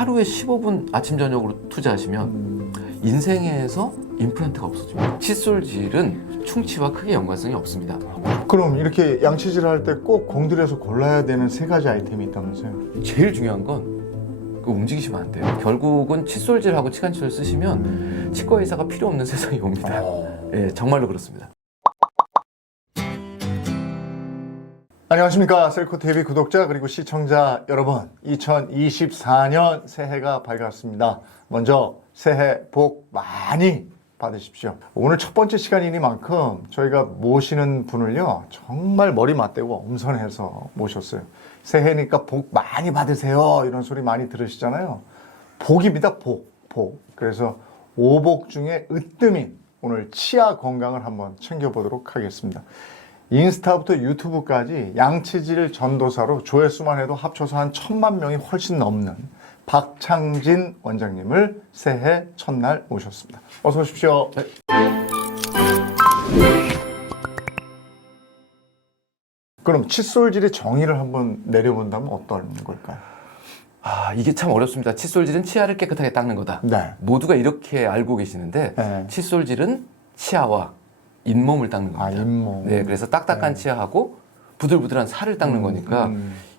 하루에 15분 아침 저녁으로 투자하시면 인생에서 임플란트가 없어집니다. 칫솔질은 충치와 크게 연관성이 없습니다. 그럼 이렇게 양치질 할 때 꼭 공들여서 골라야 되는 세 가지 아이템이 있다면서요? 제일 중요한 건 움직이시면 안 돼요. 결국은 칫솔질하고 치간칫솔 쓰시면 치과 의사가 필요 없는 세상이 옵니다. 예, 정말로 그렇습니다. 안녕하십니까, 셀코TV 구독자 그리고 시청자 여러분, 2024년 새해가 밝았습니다. 먼저 새해 복 많이 받으십시오. 오늘 첫 번째 시간이니만큼 저희가 모시는 분을요 정말 머리 맞대고 엄선해서 모셨어요. 새해니까 복 많이 받으세요 이런 소리 많이 들으시잖아요. 복입니다. 복. 그래서 오복 중에 으뜸인 오늘 치아 건강을 한번 챙겨보도록 하겠습니다. 인스타부터 유튜브까지 양치질 전도사로 조회수만 해도 합쳐서 한 1000만 명이 훨씬 넘는 박창진 원장님을 새해 첫날 모셨습니다. 어서 오십시오. 네. 그럼 칫솔질의 정의를 한번 내려본다면 어떤 걸까요? 이게 참 어렵습니다. 칫솔질은 치아를 깨끗하게 닦는 거다. 네. 모두가 이렇게 알고 계시는데 네. 칫솔질은 치아와 잇몸을 닦는 겁니다. 잇몸. 네, 그래서 딱딱한 치아하고 부들부들한 살을 닦는 거니까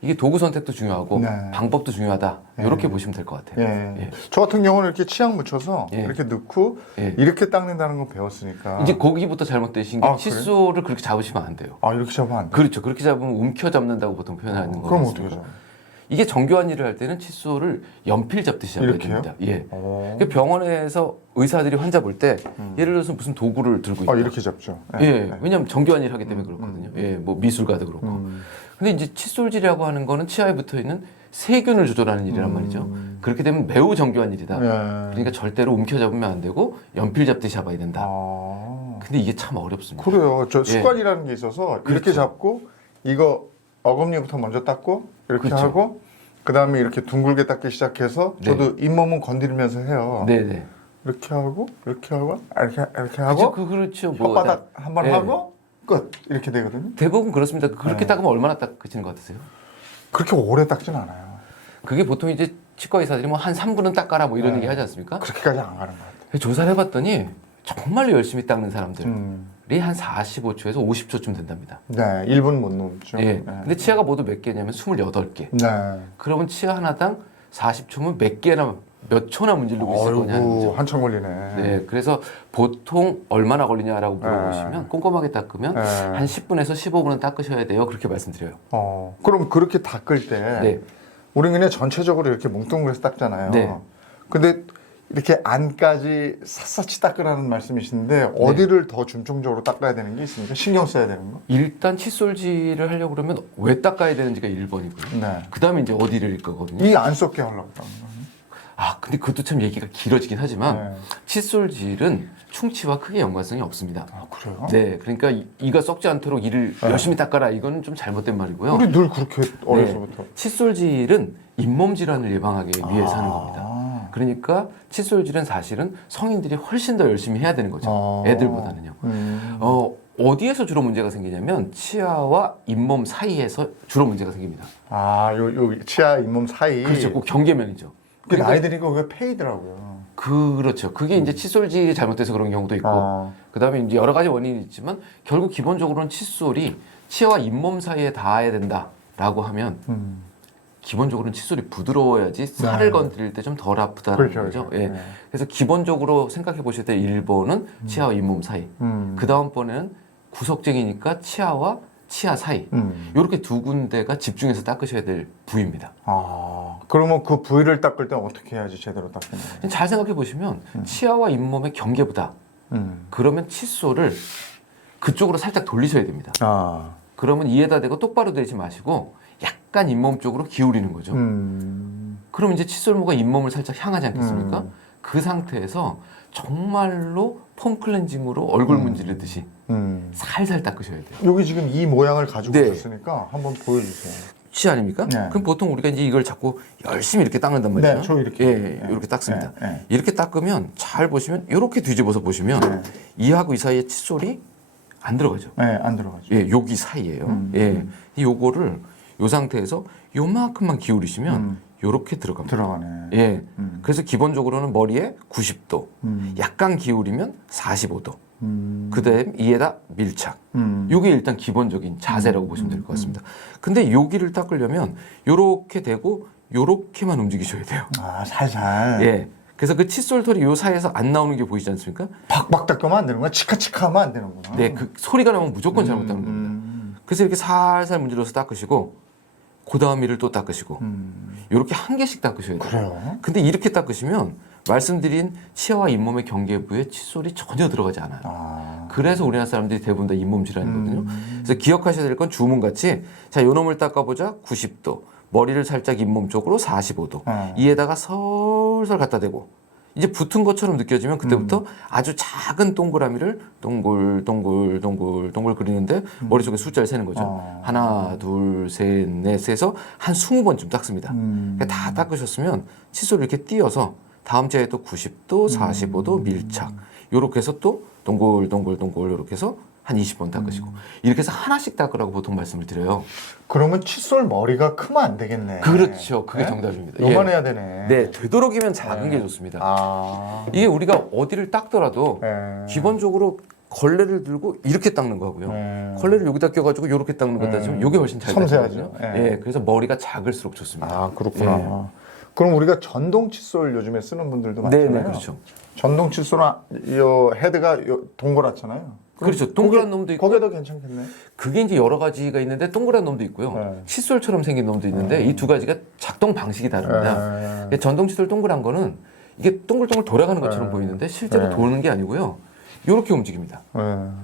이게 도구 선택도 중요하고 네. 방법도 중요하다. 이렇게 보시면 될 것 같아요. 예. 예. 저 같은 경우는 이렇게 치약 묻혀서 예. 이렇게 넣고 예. 이렇게 닦는다는 거 배웠으니까. 이제 거기부터 잘못되신 게 그래요? 칫솔을 그렇게 잡으시면 안 돼요. 이렇게 잡으면 안 돼. 그렇죠. 그렇게 잡으면 움켜 잡는다고 보통 표현하는 거예요. 그럼 어떻게 잡아요? 이게 정교한 일을 할 때는 칫솔을 연필 잡듯이 잡아야 이렇게요? 됩니다. 예. 오. 그러니까 병원에서 의사들이 환자 볼 때 예를 들어서 무슨 도구를 들고 있다. 이렇게 잡죠. 예. 왜냐하면 정교한 일을 하기 때문에 그렇거든요. 예. 뭐 미술가도 그렇고. 근데 이제 칫솔질이라고 하는 거는 치아에 붙어 있는 세균을 조절하는 일이란 말이죠. 그렇게 되면 매우 정교한 일이다. 그러니까 절대로 움켜 잡으면 안 되고 연필 잡듯이 잡아야 된다. 근데 이게 참 어렵습니다. 그래요. 저 습관이라는 게 있어서 이렇게 그렇죠. 잡고 이거 어금니부터 먼저 닦고 이렇게 그렇죠. 하고 그 다음에 이렇게 둥글게 닦기 시작해서 저도 잇몸은 건드리면서 해요. 네네. 이렇게 하고 이렇게 하고 그렇죠. 혓바닥 한번 네. 하고 끝 이렇게 되거든요. 대부분 그렇습니다. 그렇게 닦으면 얼마나 닦으시는 것 같으세요? 그렇게 오래 닦진 않아요. 그게 보통 이제 치과 의사들이 뭐 한 3분은 닦아라 뭐 이런 얘기 하지 않습니까? 그렇게까지 안 가는 것 같아요. 조사를 해봤더니 정말로 열심히 닦는 사람들이 한 45초에서 50초쯤 된답니다. 네, 1분 못 넘죠. 예. 네. 근데 치아가 모두 몇 개냐면 28개. 네. 그러면 치아 하나당 40초면 몇 개나 몇 초나 문지르고 있을 거냐 하는 거죠. 한참 걸리네. 네, 그래서 보통 얼마나 걸리냐라고 물어보시면 꼼꼼하게 닦으면 한 10분에서 15분은 닦으셔야 돼요. 그렇게 말씀드려요. 그럼 그렇게 닦을 때 네. 우리는 그냥 전체적으로 이렇게 뭉뚱그려서 닦잖아요. 네. 근데 이렇게 안까지 샅샅이 닦으라는 말씀이신데 어디를 더 중점적으로 닦아야 되는 게 있습니까? 신경 써야 되는 거? 일단 칫솔질을 하려고 그러면 왜 닦아야 되는지가 1번이고요. 네. 그 다음에 이제 어디를 거거든요. 이 안 썩게 하려고 그러는 거예요. 근데 그것도 참 얘기가 길어지긴 하지만 네. 칫솔질은 충치와 크게 연관성이 없습니다. 그래요? 네, 그러니까 이가 썩지 않도록 이를 열심히 닦아라. 이건 좀 잘못된 말이고요. 우리 늘 그렇게 어려서부터. 칫솔질은 잇몸 질환을 예방하기 위해서 하는 겁니다. 그러니까 칫솔질은 사실은 성인들이 훨씬 더 열심히 해야 되는 거죠. 애들보다는요. 어디에서 주로 문제가 생기냐면 치아와 잇몸 사이에서 주로 문제가 생깁니다. 요 치아 잇몸 사이. 그렇죠. 꼭 경계면이죠. 근데 나이 드니까 그게 페이더라고요. 그렇죠. 그게 이제 칫솔질이 잘못돼서 그런 경우도 있고, 그 다음에 이제 여러 가지 원인이 있지만, 결국 기본적으로는 칫솔이 치아와 잇몸 사이에 닿아야 된다라고 하면, 기본적으로는 칫솔이 부드러워야지 살을 건드릴 때 좀 덜 아프다는 그렇죠, 거죠. 그렇죠. 예. 네. 그래서 기본적으로 생각해 보실 때 1번은 치아와 잇몸 사이, 그 다음번에는 구석쟁이니까 치아와 치아 사이, 이렇게 두 군데가 집중해서 닦으셔야 될 부위입니다. 그러면 그 부위를 닦을 때 어떻게 해야지 제대로 닦는 거예요? 잘 생각해 보시면 치아와 잇몸의 경계보다 그러면 칫솔을 그쪽으로 살짝 돌리셔야 됩니다. 그러면 이에다 대고 똑바로 대지 마시고 약간 잇몸 쪽으로 기울이는 거죠. 그럼 이제 칫솔모가 잇몸을 살짝 향하지 않겠습니까? 그 상태에서 정말로 폼 클렌징으로 얼굴 문지르듯이 살살 닦으셔야 돼요. 여기 지금 이 모양을 가지고 네. 오셨으니까 한번 보여주세요. 치 아닙니까? 네. 그럼 보통 우리가 이제 이걸 자꾸 열심히 이렇게 닦는단 말이에요. 네, 저 이렇게. 예, 이렇게 닦습니다. 네. 이렇게 닦으면 잘 보시면 이렇게 뒤집어서 보시면 이하고 이 사이에 칫솔이 안 들어가죠. 네, 안 들어가죠. 예, 여기 사이에요. 예, 요거를 요 상태에서 요만큼만 기울이시면 요렇게 들어갑니다. 들어가네. 예. 그래서 기본적으로는 머리에 90도, 약간 기울이면 45도. 그다음 이에다 밀착. 요게 일단 기본적인 자세라고 보시면 될 것 같습니다. 근데 여기를 닦으려면 요렇게 되고 요렇게만 움직이셔야 돼요. 아, 살살. 예. 그래서 그 칫솔 털이 요 사이에서 안 나오는 게 보이지 않습니까? 박박 닦으면 안 되는구나. 치카치카 하면 안 되는구나. 네, 그 소리가 나면 무조건 잘못하는 겁니다. 그래서 이렇게 살살 문질러서 닦으시고 그 다음 이를 또 닦으시고 이렇게 한 개씩 닦으셔야 돼요. 그래요? 근데 이렇게 닦으시면 말씀드린 치아와 잇몸의 경계부에 칫솔이 전혀 들어가지 않아요. 아. 그래서 우리나라 사람들이 대부분 다 잇몸 질환이거든요. 그래서 기억하셔야 될 건 주문같이 자, 요 놈을 닦아보자 90도, 머리를 살짝 잇몸 쪽으로 45도, 이에다가 설설 갖다 대고 이제 붙은 것처럼 느껴지면 그때부터 아주 작은 동그라미를 동글 그리는데 머릿속에 숫자를 세는 거죠. 하나, 둘, 셋, 넷 해서 한 20번쯤 닦습니다. 다 닦으셨으면 칫솔을 이렇게 띄어서 다음 주에 또 90도, 45도 밀착. 요렇게 해서 또 동글 요렇게 해서 한 20번 닦으시고 이렇게 해서 하나씩 닦으라고 보통 말씀을 드려요. 그러면 칫솔 머리가 크면 안 되겠네. 그렇죠. 그게 네? 정답입니다. 요만해야 되네. 네, 되도록이면 작은 게 좋습니다. 아. 이게 우리가 어디를 닦더라도 네. 기본적으로 걸레를 들고 이렇게 닦는 거고요. 네. 걸레를 여기다 껴가지고 이렇게 닦는 것 따지면 이게 훨씬 잘 섬세하죠. 닦거든요. 네. 예, 그래서 머리가 작을수록 좋습니다. 아, 그렇구나. 그럼 우리가 전동 칫솔 요즘에 쓰는 분들도 네, 많잖아요. 네, 그렇죠. 전동 칫솔은 요 헤드가 요 동그랗잖아요. 그렇죠. 동그란 놈도 있고 거기도 괜찮겠네. 그게 이제 여러 가지가 있는데 동그란 놈도 있고요. 네. 칫솔처럼 생긴 놈도 있는데 이 두 가지가 작동 방식이 다릅니다. 네. 전동 칫솔 동그란 거는 이게 동글동글 돌아가는 것처럼 보이는데 실제로 네. 도는 게 아니고요. 이렇게 움직입니다. 네.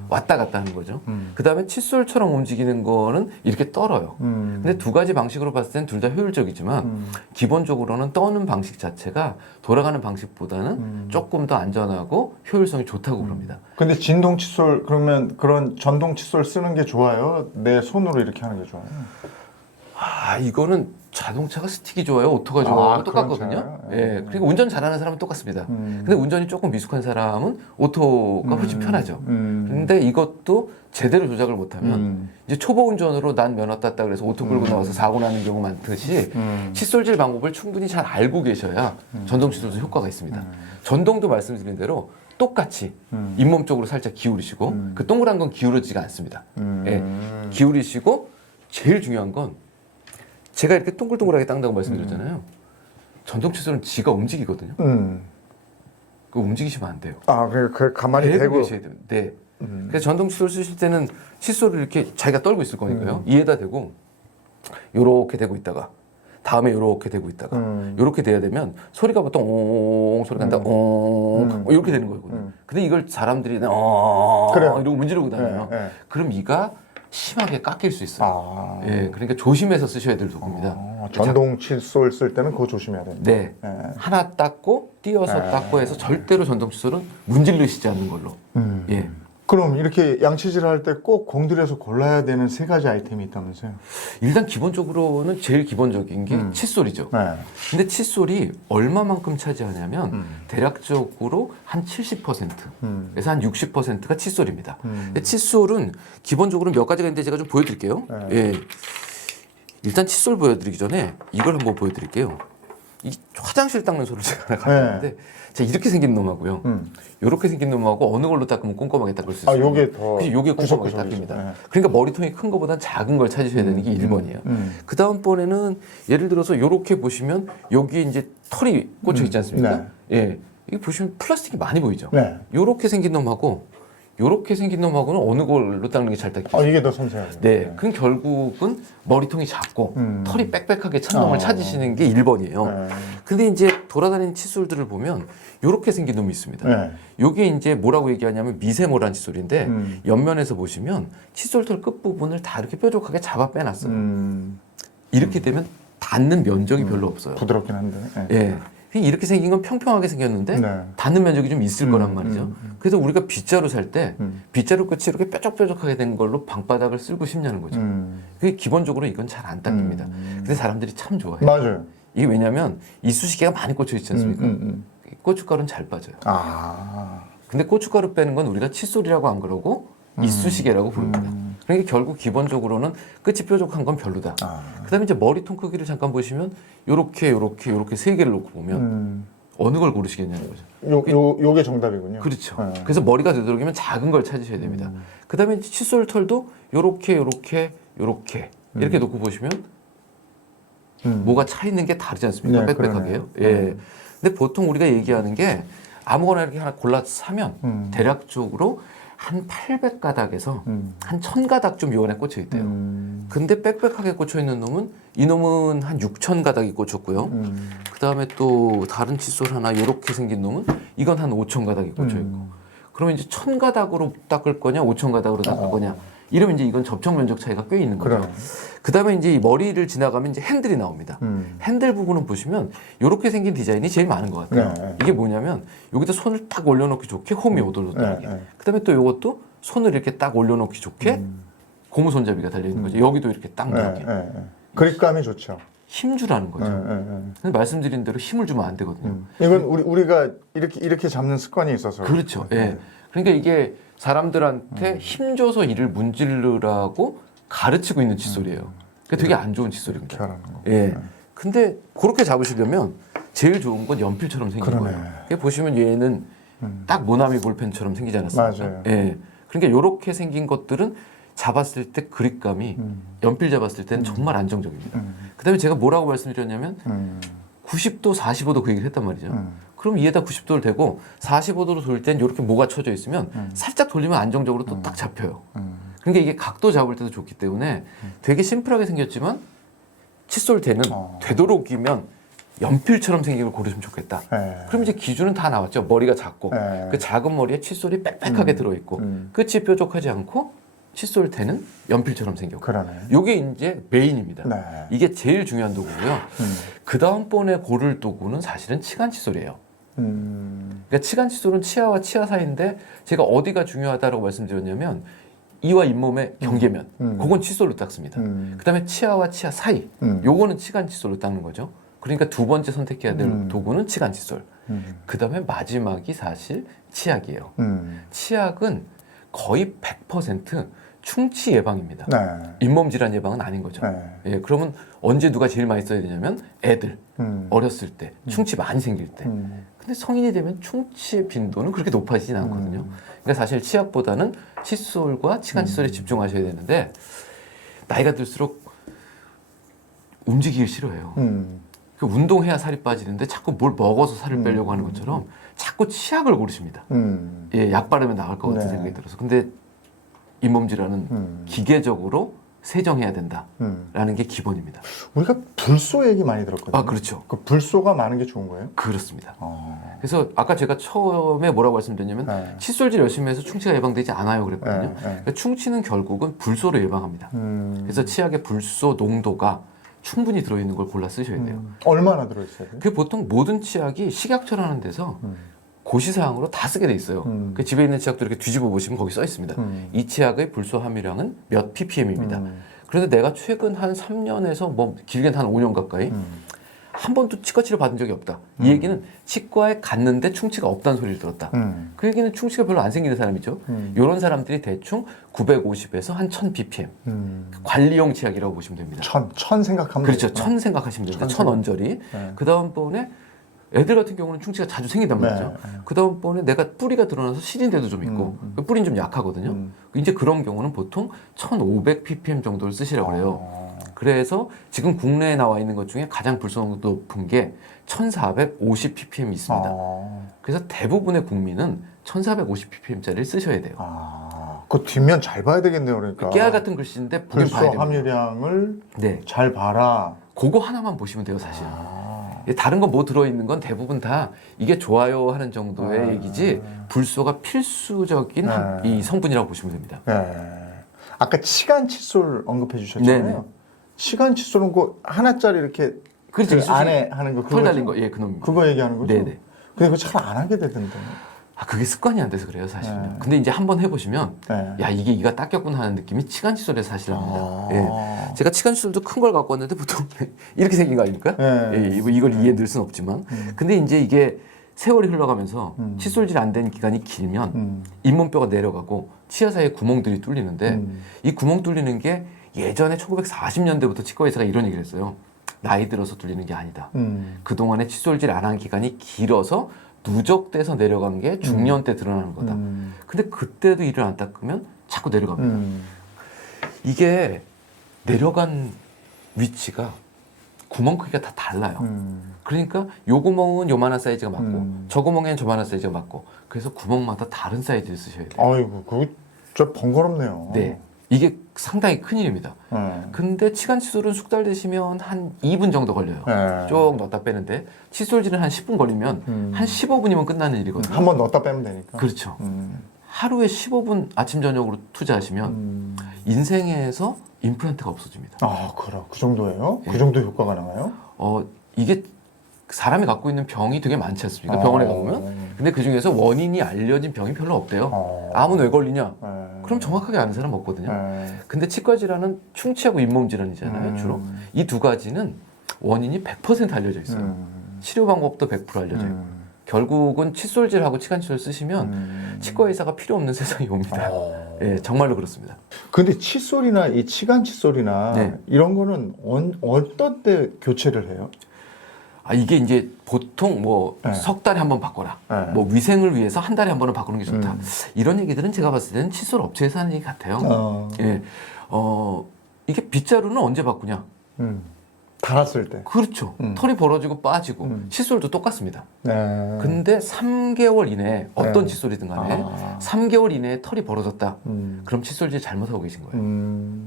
왔다 갔다 하는 거죠. 그 다음에 칫솔처럼 움직이는 거는 이렇게 떨어요. 근데 두 가지 방식으로 봤을 땐 둘 다 효율적이지만 기본적으로는 떠는 방식 자체가 돌아가는 방식보다는 조금 더 안전하고 효율성이 좋다고 그럽니다. 근데 진동 칫솔 그러면 그런 전동 칫솔 쓰는 게 좋아요? 내 손으로 이렇게 하는 게 좋아요? 아, 이거는 자동차가 스틱이 좋아요? 오토가 좋아요? 아, 똑같거든요. 그런 차이요? 예. 그리고 운전 잘하는 사람은 똑같습니다. 근데 운전이 조금 미숙한 사람은 오토가 훨씬 편하죠. 근데 이것도 제대로 조작을 못하면 이제 초보 운전으로 난 면허 땄다 그래서 오토 끌고 나와서 사고 나는 경우 많듯이 칫솔질 방법을 충분히 잘 알고 계셔야 전동 칫솔도 효과가 있습니다. 전동도 말씀드린 대로 똑같이 잇몸 쪽으로 살짝 기울이시고 그 동그란 건 기울어지지가 않습니다. 예. 기울이시고 제일 중요한 건 제가 이렇게 동글동글하게 닦는다고 말씀드렸잖아요. 전동 칫솔은 지가 움직이거든요. 그 움직이시면 안 돼요. 아, 그 가만히 대고 대고. 계셔야 돼요. 네. 그래서 전동 칫솔 쓰실 때는 칫솔을 이렇게 자기가 떨고 있을 거니까요. 이에다 대고 요렇게 대고 있다가 다음에 요렇게 대고 있다가 요렇게 돼야 되면 소리가 보통 옹 소리가 난다. 옹 이렇게 되는 거거든요. 근데 이걸 사람들이 그래요. 이러고 문지르고 다녀요. 네, 네. 그럼 이가 심하게 깎일 수 있어요. 아. 예, 그러니까 조심해서 쓰셔야 될 도구입니다. 전동 칫솔 쓸 때는 그거 조심해야 됩니다. 네. 하나 닦고 띄어서 닦고 해서 절대로 전동 칫솔은 문질르시지 않는 걸로. 예. 그럼 이렇게 양치질을 할 때 꼭 공들여서 골라야 되는 세 가지 아이템이 있다면서요? 일단 기본적으로는 제일 기본적인 게 칫솔이죠. 네. 근데 칫솔이 얼마만큼 차지하냐면 대략적으로 한 70%에서 한 60%가 칫솔입니다. 근데 칫솔은 기본적으로 몇 가지가 있는데 제가 좀 보여드릴게요. 예. 일단 칫솔 보여드리기 전에 이걸 한번 보여드릴게요. 이 화장실 닦는 소를 제가 하나 가져왔는데 자, 이렇게 생긴 놈하고요. 이렇게 생긴 놈하고 어느 걸로 닦으면 꼼꼼하게 닦을 수 있어요. 요게 더 그치, 요게 꼼꼼하게 구석구석이죠. 닦입니다. 네. 그러니까 머리통이 큰 것보단 작은 걸 찾으셔야 되는 게 1번이에요. 그 다음번에는 예를 들어서 이렇게 보시면 여기 이제 털이 꽂혀 있지 않습니까? 예. 이게 보시면 플라스틱이 많이 보이죠? 네. 요렇게 생긴 놈하고 요렇게 생긴 놈하고는 어느 걸로 닦는 게 잘 닦입니까? 이게 더 섬세하죠. 네. 그럼 결국은 머리통이 작고 털이 빽빽하게 찬 놈을 찾으시는 게 1번이에요. 근데 이제 돌아다니는 칫솔들을 보면 요렇게 생긴 놈이 있습니다. 네. 요게 이제 뭐라고 얘기하냐면 미세모란 칫솔인데 옆면에서 보시면 칫솔털 끝부분을 다 이렇게 뾰족하게 잡아 빼놨어요. 이렇게 되면 닿는 면적이 별로 없어요. 부드럽긴 한데. 네. 예. 이렇게 생긴 건 평평하게 생겼는데 네. 닿는 면적이 좀 있을 거란 말이죠. 그래서 우리가 빗자루 살 때 빗자루 끝이 이렇게 뾰족뾰족하게 된 걸로 방바닥을 쓸고 싶냐는 거죠. 그게 기본적으로 이건 잘 안 닦입니다. 근데 사람들이 참 좋아해요. 맞아요. 이게 왜냐면 이쑤시개가 많이 꽂혀 있지 않습니까? 고춧가루는 잘 빠져요. 아. 근데 고춧가루 빼는 건 우리가 칫솔이라고 안 그러고 이쑤시개라고 부릅니다. 그러니까 결국 기본적으로는 끝이 뾰족한 건 별로다. 그다음에 이제 머리통 크기를 잠깐 보시면 요렇게 세 개를 놓고 보면 어느 걸 고르시겠냐는 거죠. 요게 정답이군요. 그렇죠. 그래서 머리가 되도록이면 작은 걸 찾으셔야 됩니다. 그다음에 이제 칫솔 털도 요렇게 이렇게 놓고 보시면 뭐가 차 있는 게 다르지 않습니까? 네, 빽빽하게요. 예. 근데 보통 우리가 얘기하는 게 아무거나 이렇게 하나 골라서 사면 대략적으로 한 800가닥에서 한 1000가닥 좀 요 안에 꽂혀 있대요. 근데 빽빽하게 꽂혀 있는 놈은 이놈은 한 6000가닥이 꽂혔고요. 그다음에 또 다른 칫솔 하나 이렇게 생긴 놈은 이건 한 5000가닥이 꽂혀 있고. 그러면 이제 1000가닥으로 닦을 거냐 5000가닥으로 닦을 거냐 이러면 이제 이건 접촉 면적 차이가 꽤 있는 거죠. 그다음에 이제 이 머리를 지나가면 이제 핸들이 나옵니다. 핸들 부분은 보시면 이렇게 생긴 디자인이 제일 많은 것 같아요. 이게 뭐냐면 여기다 손을 딱 올려놓기 좋게 홈이 오돌오돌하게. 그다음에 또 이것도 손을 이렇게 딱 올려놓기 좋게 고무 손잡이가 달려 있는 거죠. 여기도 이렇게 딱 나오게. 그립감이 좋죠. 힘주라는 거죠. 근데 말씀드린 대로 힘을 주면 안 되거든요. 이건 우리가 이렇게 잡는 습관이 있어서. 그렇죠. 예. 그러니까 이게 사람들한테 힘줘서 이를 문지르라고 가르치고 있는 칫솔이에요. 그러니까 되게 안 좋은 칫솔입니다. 잘하는 거. 예. 근데 그렇게 잡으시려면 제일 좋은 건 연필처럼 생긴 거예요. 그러니까 보시면 얘는 딱 모나미 볼펜처럼 생기지 않았습니까? 맞아요. 예. 그러니까 이렇게 생긴 것들은 잡았을 때 그립감이 연필 잡았을 때는 정말 안정적입니다. 그다음에 제가 뭐라고 말씀드렸냐면 90도, 45도 그 얘기를 했단 말이죠. 그럼 이에다 90도를 대고 45도로 돌릴 땐 이렇게 뭐가 쳐져 있으면 살짝 돌리면 안정적으로 또 딱 잡혀요. 그러니까 이게 각도 잡을 때도 좋기 때문에 되게 심플하게 생겼지만 칫솔 대는 되도록이면 연필처럼 생긴 걸 고르시면 좋겠다. 그럼 이제 기준은 다 나왔죠. 머리가 작고 그 작은 머리에 칫솔이 빽빽하게 들어있고 끝이 뾰족하지 않고 칫솔 대는 연필처럼 생겼고 이게 이제 메인입니다. 이게 제일 중요한 도구고요. 그 다음번에 고를 도구는 사실은 치간 칫솔이에요. 그러니까 치간 칫솔은 치아와 치아 사이인데 제가 어디가 중요하다고 말씀드렸냐면 이와 잇몸의 경계면 그건 칫솔로 닦습니다. 그 다음에 치아와 치아 사이 요거는 치간 칫솔로 닦는 거죠. 그러니까 두 번째 선택해야 될 도구는 치간 칫솔. 그 다음에 마지막이 사실 치약이에요. 치약은 거의 100% 충치 예방입니다. 잇몸 질환 예방은 아닌 거죠. 예, 그러면 언제 누가 제일 많이 써야 되냐면 애들 어렸을 때 충치 많이 생길 때. 근데 성인이 되면 충치의 빈도는 그렇게 높아지진 않거든요. 그러니까 사실 치약보다는 칫솔과 치간 칫솔에 집중하셔야 되는데 나이가 들수록 움직이기 싫어해요. 그 운동해야 살이 빠지는데 자꾸 뭘 먹어서 살을 빼려고 하는 것처럼 자꾸 치약을 고르십니다. 예, 약 바르면 나을 것 같은 생각이 들어서. 근데 잇몸 질환은 기계적으로 세정해야 된다라는 게 기본입니다. 우리가 불소 얘기 많이 들었거든요. 아, 그렇죠. 그 불소가 많은 게 좋은 거예요? 그렇습니다. 그래서 아까 제가 처음에 뭐라고 말씀드렸냐면 칫솔질 열심히 해서 충치가 예방되지 않아요 그랬거든요. 그러니까 충치는 결국은 불소로 예방합니다. 그래서 치약의 불소 농도가 충분히 들어있는 걸 골라 쓰셔야 돼요. 얼마나 들어있어요? 그 보통 모든 치약이 식약처라는 데서 고시사항으로 다 쓰게 돼 있어요. 그 집에 있는 치약도 이렇게 뒤집어 보시면 거기 써 있습니다. 이 치약의 불소 함유량은 몇 ppm입니다. 그런데 내가 최근 한 3년에서 뭐 길게는 한 5년 가까이 한 번도 치과 치료 받은 적이 없다. 이 얘기는 치과에 갔는데 충치가 없다는 소리를 들었다. 그 얘기는 충치가 별로 안 생기는 사람이죠. 이런 사람들이 대충 950에서 한 1000 ppm. 관리용 치약이라고 보시면 됩니다. 천 생각하면 그렇죠. 1000 생각하시면 됩니다. 1000 언저리. 그 다음번에 애들 같은 경우는 충치가 자주 생긴단 말이죠. 그 다음번에 내가 뿌리가 드러나서 시린 데도 좀 있고 그 뿌리는 좀 약하거든요. 이제 그런 경우는 보통 1500 ppm 정도를 쓰시라고 해요. 그래서 지금 국내에 나와 있는 것 중에 가장 불소농도 높은 게 1450 ppm이 있습니다. 그래서 대부분의 국민은 1450 ppm짜리를 쓰셔야 돼요. 그 뒷면 잘 봐야 되겠네요. 그러니까 깨알 같은 글씨인데 보긴 봐야 불소 됩니다. 함유량을 잘 봐라. 그거 하나만 보시면 돼요, 사실. 다른 거 뭐 들어있는 건 대부분 다 이게 좋아요 하는 정도의 얘기지 불소가 필수적인 이 성분이라고 보시면 됩니다. 아까 치간 칫솔 언급해 주셨잖아요. 네네. 치간 칫솔은 그 하나짜리 이렇게 그렇죠. 그 안에 하는 거 털 달린 거, 예, 그놈입니다. 그거 얘기하는 거죠? 네네. 근데 그거 잘 안 하게 되던데. 아, 그게 습관이 안 돼서 그래요, 사실은요. 근데 이제 한번 해보시면, 야, 이게 이가 닦였구나 하는 느낌이 치간 칫솔에서 사실 납니다. 예. 제가 치간 칫솔도 큰 걸 갖고 왔는데 보통 이렇게 생긴 거 아닙니까? 예, 이걸 이해해 늘 수는 없지만. 근데 이제 이게 세월이 흘러가면서 칫솔질 안 된 기간이 길면 잇몸뼈가 내려가고 치아 사이에 구멍들이 뚫리는데 이 구멍 뚫리는 게 예전에 1940년대부터 치과 의사가 이런 얘기를 했어요. 나이 들어서 뚫리는 게 아니다. 그동안에 칫솔질 안 한 기간이 길어서 누적돼서 내려간 게 중년 때 드러나는 거다. 근데 그때도 이를 안 닦으면 자꾸 내려갑니다. 이게 내려간 위치가 구멍 크기가 다 달라요. 그러니까 요 구멍은 요만한 사이즈가 맞고 저 구멍에는 저만한 사이즈가 맞고 그래서 구멍마다 다른 사이즈를 쓰셔야 돼요. 아이고, 그거 좀 번거롭네요. 네. 이게 상당히 큰일입니다. 근데 치간 칫솔은 숙달되시면 한 2분 정도 걸려요. 쭉 넣었다 빼는데 칫솔질은 한 10분 걸리면 한 15분이면 끝나는 일이거든요. 한 번 넣었다 빼면 되니까. 그렇죠. 하루에 15분 아침 저녁으로 투자하시면 인생에서 임플란트가 없어집니다. 아, 그래. 그 정도예요? 예. 그 정도 효과가 나와요? 이게 사람이 갖고 있는 병이 되게 많지 않습니까? 병원에 가보면. 근데 그 중에서 원인이 알려진 병이 별로 없대요. 암은 왜 걸리냐? 그럼 정확하게 아는 사람 없거든요. 근데 치과 질환은 충치하고 잇몸 질환이잖아요, 주로. 이 두 가지는 원인이 100% 알려져 있어요. 치료 방법도 100% 알려져요. 결국은 칫솔질하고 치간 칫솔 쓰시면 치과 의사가 필요 없는 세상이 옵니다. 예, 정말로 그렇습니다. 근데 칫솔이나 이 치간 칫솔이나 네. 이런 거는 어떤 때 교체를 해요? 이게 이제 보통 뭐 네. 석 달에 한 번 바꿔라. 네. 뭐 위생을 위해서 한 달에 한 번은 바꾸는 게 좋다. 이런 얘기들은 제가 봤을 때는 칫솔 업체에서 하는 얘기 같아요. 예. 이게 빗자루는 언제 바꾸냐? 달았을 때. 그렇죠. 털이 벌어지고 빠지고 칫솔도 똑같습니다. 네. 근데 3개월 이내에 어떤 네. 칫솔이든 간에 3개월 이내에 털이 벌어졌다. 그럼 칫솔질 잘못하고 계신 거예요.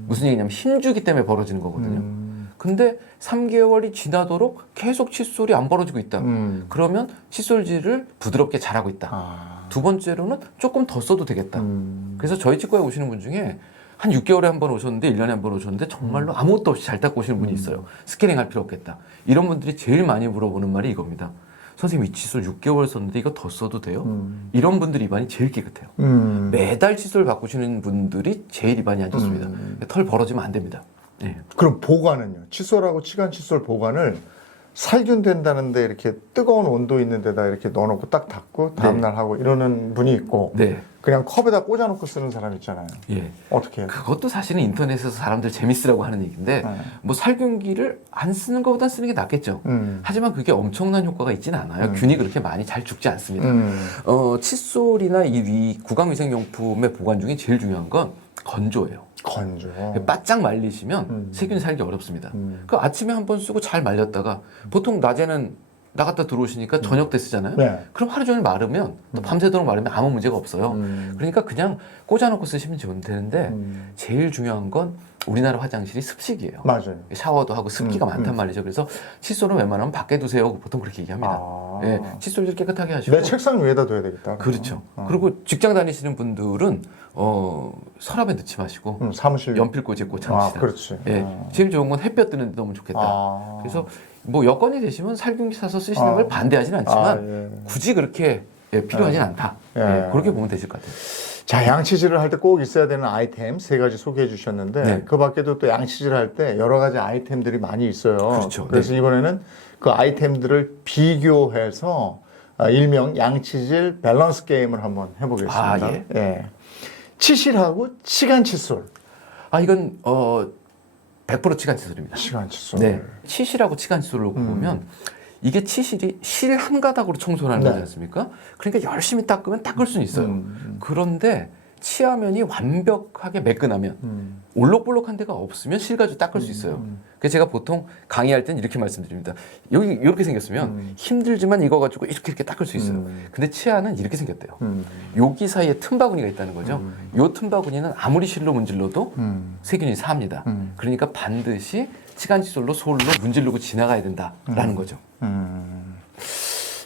무슨 얘기냐면 힘주기 때문에 벌어지는 거거든요. 근데 3개월이 지나도록 계속 칫솔이 안 벌어지고 있다. 그러면 칫솔질을 부드럽게 잘하고 있다. 두 번째로는 조금 더 써도 되겠다. 그래서 저희 치과에 오시는 분 중에 한 6개월에 한 번 오셨는데 1년에 한 번 오셨는데 정말로 아무것도 없이 잘 닦고 오시는 분이 있어요. 스캐닝 할 필요 없겠다. 이런 분들이 제일 많이 물어보는 말이 이겁니다. 선생님 이 칫솔 6개월 썼는데 이거 더 써도 돼요? 이런 분들 입안이 제일 깨끗해요. 매달 칫솔 바꾸시는 분들이 제일 입안이 안 좋습니다. 털 벌어지면 안 됩니다. 네. 그럼 보관은요? 칫솔하고 치간 칫솔 보관을 살균 된다는데 이렇게 뜨거운 온도 있는 데다 이렇게 넣어놓고 딱 닫고 다음날 하고 이러는 분이 있고 네. 그냥 컵에다 꽂아놓고 쓰는 사람 있잖아요. 예. 어떻게 해요? 그것도 사실은 인터넷에서 사람들 재밌으라고 하는 얘기인데 뭐 살균기를 안 쓰는 것보다 쓰는 게 낫겠죠. 하지만 그게 엄청난 효과가 있지는 않아요. 균이 그렇게 많이 잘 죽지 않습니다. 칫솔이나 이 구강위생용품의 보관 중에 제일 중요한 건 건조예요. 건조. 바짝 말리시면 세균이 살기 어렵습니다. 그 아침에 한 번 쓰고 잘 말렸다가 보통 낮에는 나갔다 들어오시니까 저녁 때 쓰잖아요. 네. 그럼 하루 종일 마르면 또 밤새도록 마르면 아무 문제가 없어요. 그러니까 그냥 꽂아놓고 쓰시면 되는데 제일 중요한 건 우리나라 화장실이 습식이에요. 맞아요. 샤워도 하고 습기가 많단 말이죠. 그래서 칫솔은 웬만하면 밖에 두세요. 보통 그렇게 얘기합니다. 예, 칫솔질 깨끗하게 하시고. 내 책상 위에다 둬야 되겠다. 그렇죠. 그리고 직장 다니시는 분들은 서랍에 넣지 마시고 사무실 연필꽂이에 꽂아놓으시다. 그렇지. 예, 제일 좋은 건 햇볕 드는데 너무 좋겠다. 그래서 뭐 여건이 되시면 살균기 사서 쓰시는 걸 반대하지는 않지만 굳이 그렇게 필요하진 않다. 예, 그렇게 보면 되실 것 같아요. 자, 양치질을 할 때 꼭 있어야 되는 아이템 3가지 소개해 주셨는데 네. 그 밖에도 또 양치질 할 때 여러 가지 아이템들이 많이 있어요. 그렇죠. 그래서 네. 이번에는 그 아이템들을 비교해서 일명 양치질 밸런스 게임을 한번 해보겠습니다. 예. 예. 치실하고 치간 칫솔. 이건 100% 치간 칫솔입니다. 치간 칫솔. 네. 치실하고 치간 칫솔을 놓고 보면 이게 치실이 실 한 가닥으로 청소를 하는 네. 거지 않습니까? 그러니까 열심히 닦으면 닦을 수는 있어요. 그런데 치아면이 완벽하게 매끈하면 올록볼록한 데가 없으면 실 가지고 닦을 수 있어요. 그래서 제가 보통 강의할 땐 이렇게 말씀드립니다. 여기 이렇게 생겼으면 힘들지만 이거 가지고 이렇게 닦을 수 있어요. 근데 치아는 이렇게 생겼대요. 여기 사이에 틈바구니가 있다는 거죠. 요 틈바구니는 아무리 실로 문질러도 세균이 삽니다. 그러니까 반드시 치간 칫솔로 솔로 문지르고 지나가야 된다라는 거죠.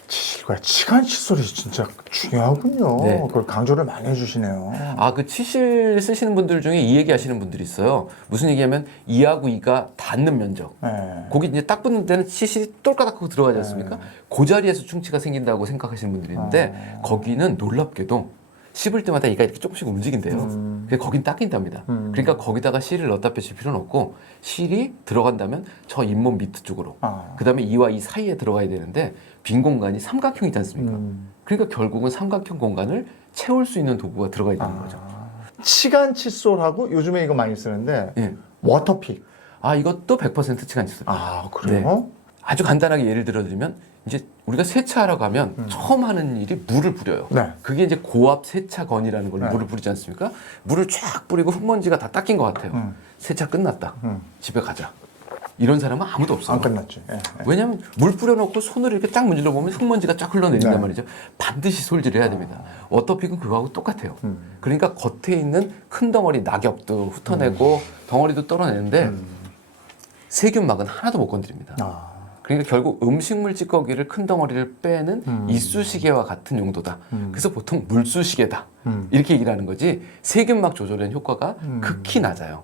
치실과 치간 칫솔이 진짜 중요하군요. 네. 그걸 강조를 많이 해주시네요. 그 치실 쓰시는 분들 중에 이 얘기 하시는 분들이 있어요. 무슨 얘기하면 이하고 이가 닿는 면적. 네. 거기 이제 딱 붙는 데는 치실이 똘까닥하고 들어가지 않습니까? 그 자리에서 충치가 생긴다고 생각하시는 분들이 있는데 거기는 놀랍게도 씹을 때마다 이가 이렇게 조금씩 움직인대요. 그게 거긴 닦인답니다. 그러니까 거기다가 실을 넣다 빼실 필요는 없고 실이 들어간다면 저 잇몸 밑 쪽으로 그다음에 이와 이 사이에 들어가야 되는데 빈 공간이 삼각형이지 않습니까? 그러니까 결국은 삼각형 공간을 채울 수 있는 도구가 들어가야 되는 거죠. 치간 칫솔하고 요즘에 이거 많이 쓰는데 예. 워터픽. 이것도 100% 치간 칫솔. 그래요? 아주 간단하게 예를 들어드리면 이제 우리가 세차하러 가면 처음 하는 일이 물을 뿌려요. 네. 그게 이제 고압 세차건이라는 걸로 물을 뿌리지 않습니까? 물을 쫙 뿌리고 흙먼지가 다 닦인 것 같아요. 세차 끝났다. 집에 가자. 이런 사람은 아무도 없어요. 안 끝났지. 예. 왜냐하면 물 뿌려놓고 손으로 이렇게 쫙 문질러 보면 흙먼지가 쫙 흘러내린단 네. 말이죠. 반드시 솔질을 해야 됩니다. 워터픽은 그거하고 똑같아요. 그러니까 겉에 있는 큰 덩어리 낙엽도 훑어내고 덩어리도 떨어내는데 세균막은 하나도 못 건드립니다. 그러니까 결국 음식물 찌꺼기를 큰 덩어리를 빼는 이쑤시개와 같은 용도다. 그래서 보통 물쑤시개다. 이렇게 얘기를 하는 거지 세균막 조절에는 효과가 극히 낮아요.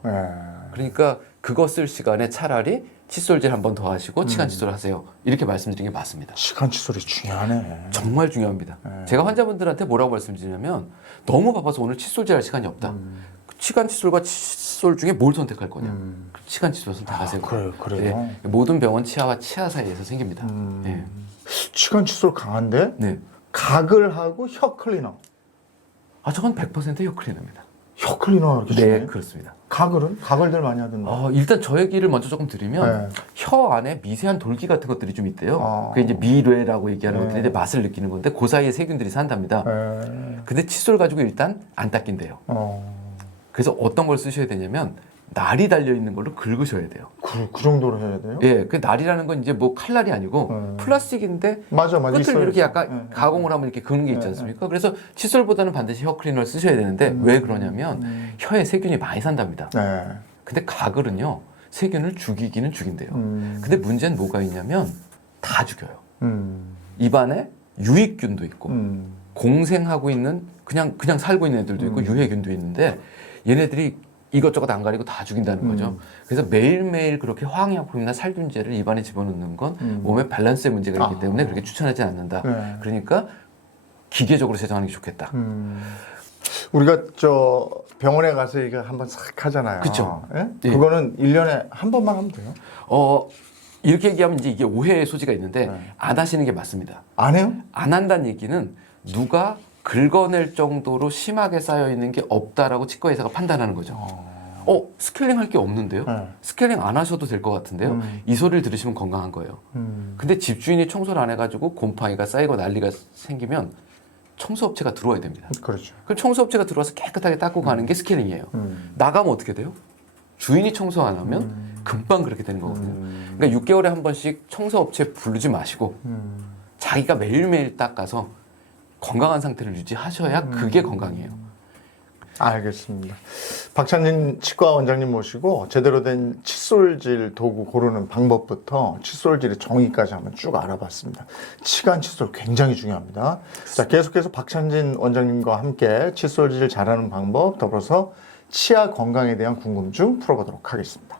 그러니까 그거 쓸 시간에 차라리 칫솔질 한 번 더 하시고 치간 칫솔 하세요. 이렇게 말씀드린 게 맞습니다. 치간 칫솔이 중요하네. 정말 중요합니다. 제가 환자분들한테 뭐라고 말씀드리냐면 너무 바빠서 오늘 칫솔질 할 시간이 없다. 치간 칫솔과 칫솔 중에 뭘 선택할 거냐. 치간 칫솔 선택하세요. 그래요? 예, 모든 병은 치아와 치아 사이에서 생깁니다. 예. 치간 칫솔 강한데 네. 가글하고 혀 클리너. 저건 100% 혀클리너입니다. 혀 클리너 이렇게 네, 쓰네. 그렇습니다. 가글은? 가글들 많이 하던데. 일단 저 얘기를 먼저 조금 드리면 네. 혀 안에 미세한 돌기 같은 것들이 좀 있대요. 아. 그게 이제 미뢰라고 얘기하는 네. 것들인데 맛을 느끼는 건데 그 사이에 세균들이 산답니다. 근데 칫솔 가지고 일단 안 닦인대요. 그래서 어떤 걸 쓰셔야 되냐면 날이 달려 있는 걸로 긁으셔야 돼요. 그 정도로 해야 돼요? 예, 그 날이라는 건 이제 뭐 칼날이 아니고 플라스틱인데 맞아. 끝을 있어요, 이렇게 있어. 약간 가공을 하면 이렇게 긁는 게 있지 않습니까? 그래서 칫솔보다는 반드시 혀 클리너를 쓰셔야 되는데 왜 그러냐면 혀에 세균이 많이 산답니다. 네. 근데 가글은요 세균을 죽이기는 죽인대요. 근데 문제는 뭐가 있냐면 다 죽여요. 입안에 유익균도 있고 공생하고 있는 그냥 살고 있는 애들도 있고 유해균도 있는데 얘네들이 이것저것 안 가리고 다 죽인다는 거죠. 그래서 매일매일 그렇게 화학약품이나 살균제를 입안에 집어넣는 건 몸에 밸런스의 문제가 있기 때문에 그렇게 추천하지 않는다. 네. 그러니까 기계적으로 세정하는 게 좋겠다. 우리가 저 병원에 가서 이거 한번 싹 하잖아요. 그쵸. 예? 예. 그거는 1년에 한 번만 하면 돼요? 이렇게 얘기하면 이제 이게 오해의 소지가 있는데 네. 안 하시는 게 맞습니다. 안 해요? 안 한다는 얘기는 누가 긁어낼 정도로 심하게 쌓여 있는 게 없다라고 치과 의사가 판단하는 거죠. 스케일링 할 게 없는데요? 네. 스케일링 안 하셔도 될 것 같은데요? 이 소리를 들으시면 건강한 거예요. 근데 집주인이 청소를 안 해가지고 곰팡이가 쌓이고 난리가 생기면 청소업체가 들어와야 됩니다. 그렇죠. 그럼 청소업체가 들어와서 깨끗하게 닦고 가는 게 스케일링이에요. 나가면 어떻게 돼요? 주인이 청소 안 하면 금방 그렇게 되는 거거든요. 그러니까 6개월에 한 번씩 청소업체 부르지 마시고 자기가 매일매일 닦아서 건강한 상태를 유지하셔야 그게 건강이에요. 알겠습니다. 박찬진 치과 원장님 모시고 제대로 된 칫솔질 도구 고르는 방법부터 칫솔질의 정의까지 한번 쭉 알아봤습니다. 치간 칫솔 굉장히 중요합니다. 자, 계속해서 박찬진 원장님과 함께 칫솔질 잘하는 방법, 더불어서 치아 건강에 대한 궁금증 풀어보도록 하겠습니다.